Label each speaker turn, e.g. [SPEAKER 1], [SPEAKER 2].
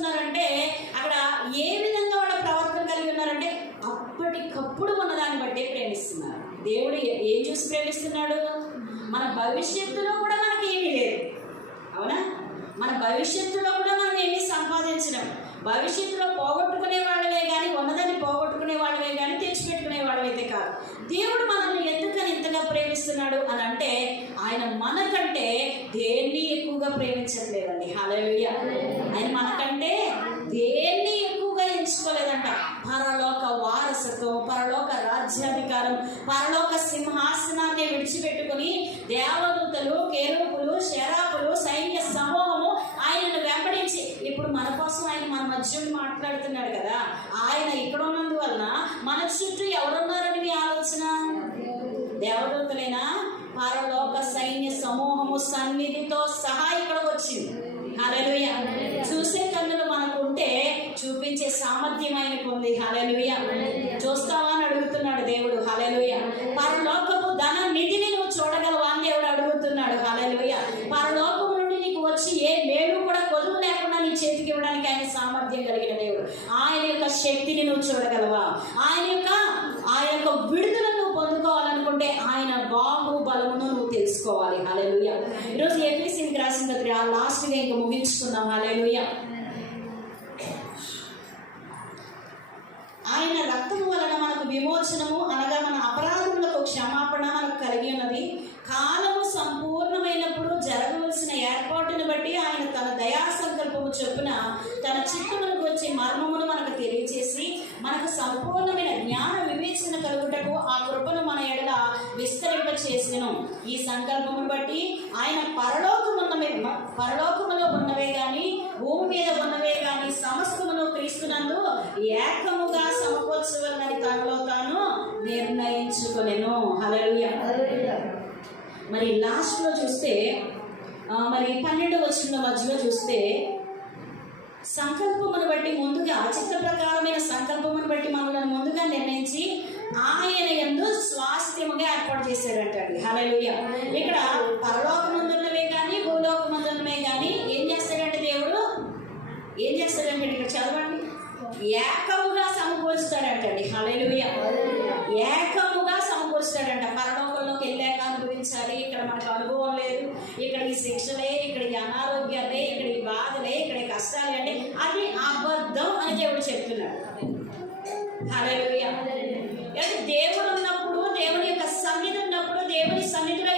[SPEAKER 1] చూస్తున్నారంటే అక్కడ ఏ విధంగా వాళ్ళ ప్రవర్తన కలిగి ఉన్నారంటే అప్పటికప్పుడు ఉన్నదాన్ని బట్టే ప్రేమిస్తున్నారు. దేవుడు ఏం చూసి ప్రేమిస్తున్నాడు? మన భవిష్యత్తులో కూడా మనకి ఏమీ లేదు. అవునా? మన భవిష్యత్తులో కూడా మనం ఏమీ సంపాదించడం భవిష్యత్తులో పోగొట్టుకునే వాళ్ళవే కానీ ఉన్నదాన్ని పోగొట్టుకునే వాళ్ళవే కానీ తెచ్చిపెట్టుకునే వాళ్ళవైతే కాదు. దేవుడు మనల్ని ఎందుకు ఎక్కువగా ప్రేమించట్లేదండి. హలవియ ఆయన మనకంటే దేన్ని ఎక్కువగా ఎంచుకోలేదంట. పరలోక వారసత్వం పరలోక రాజ్యాధికారం పరలోక సింహాసనాన్ని విడిచిపెట్టుకుని దేవదూతలు కేరూపులు శరాపులు సైన్య సమూహము ఆయనను వెంబడించి ఇప్పుడు మన కోసం ఆయన మన మధ్య మాట్లాడుతున్నాడు కదా. ఆయన ఇక్కడ ఉన్నందువలన మన చుట్టూ ఎవరున్నారని మీ ఆలోచన? దేవదూతలైనా? పరలోక సైన్య సమూహము సన్నిధితో సామర్థ్యమైన సామర్థ్యం ఆయనకు ఉంది చూస్తావా అని అడుగుతున్నాడు దేవుడు. హల్లెలూయ. పరలోకపు ధన నిధిని నువ్వు చూడగలవా అని దేవుడు అడుగుతున్నాడు. హల్లెలూయ. పరలోకము నుండి నీకు వచ్చి ఏ మేలు కూడా కొదువు లేకుండా నీ చేతికి ఇవ్వడానికి ఆయన సామర్థ్యం కలిగిన దేవుడు. ఆయన యొక్క శక్తిని నువ్వు చూడగలవా? ఆయన యొక్క ఆ యొక్క విడుదలను నువ్వు పొందుకోవాలనుకుంటే ఆయన బాహు బలమును నువ్వు తెలుసుకోవాలి. హల్లెలూయ. ఈరోజు ఏపీసీకి రాసిన పత్రిక లాస్ట్గా ఇంకా ముగించుకుందాం. హల్లెలూయ ఆయన రక్తము వలన మనకు విమోచనము అనగా మన అపరాధములకు క్షమాపణ మనకు కలిగి ఉన్నది. కాలము సంపూర్ణమైనప్పుడు జరగవలసిన ఏర్పాటును బట్టి ఆయన తన దయా సంకల్పము చొప్పున తన చిత్తములకు వచ్చే మర్మమును మనకు తెలియజేసి మనకు సంపూర్ణమైన జ్ఞాన వివేచన కలుగుటకు ఆ కృపను మన ఎడల విస్తరింప చేసెను ఈ సంకల్పమును బట్టి ఆయన పరలోకమున్నవే పరలోకములో ఉన్నవే కానీ భూమి మీద ఉన్నవే కానీ సమస్తమును క్రీస్తునందు ఏకముగా సమకూర్చ నిర్ణయించుకొనెను. హల్లెలూయా. మరి లాస్ట్లో చూస్తే మరి పన్నెండు వచ్చిన మధ్యలో చూస్తే సంకల్పమును బట్టి ముందుగా చిత్త ప్రకారమైన సంకల్పమును బట్టి మనల్ని ముందుగా నిర్ణయించి ఆయన ఎందు స్వాస్థ్యముగా ఏర్పాటు చేశాడంటండి. హల్లెలూయా. ఇక్కడ పరలోకమందున్నవే కానీ భూలోకమందున్నవే కానీ ఏం చేస్తాడంటే దేవుడు? ఏం చేస్తాడంటే ఇక్కడ చదవండి. ఏకముగా సమకూరుస్తాడంటండి హలెలుయ ఏకముగా సమకూరుస్తాడంట పరలోకంలోకి వెళ్ళాక అనుభవించాలి. ఇక్కడ మనకు అనుభవం లేదు. ఇక్కడ ఈ శిక్షలే ఇక్కడ ఈ అనారోగ్యాలే ఇక్కడ ఈ బాధలే ఇక్కడ కష్టాలే అంటే అది అబద్ధం అని దేవుడు చెప్తున్నాడు. హలెలుయ దేవుడు ఉన్నప్పుడు దేవుని యొక్క సన్నిధి ఉన్నప్పుడు దేవుని సన్నిధిలో